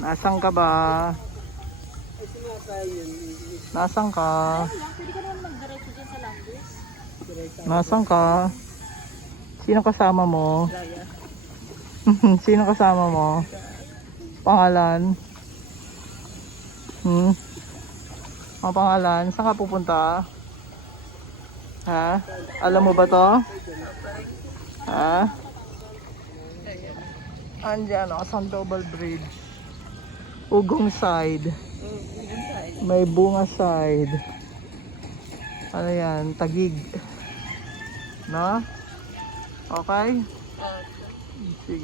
Nasaan ka ba? Nasaan ka? Pwede ka naman magdiretso dyan sa Landis. Nasaan ka? Sino kasama mo? Raya. Sino kasama mo? Pangalan? Ang pangalan? Saan ka pupunta? Ha? Alam mo ba to? Ha? Andiyan o, Sandoval Bridge. Ugong side. May bunga side. Ano yan? Tagig. No? Okay? Sige.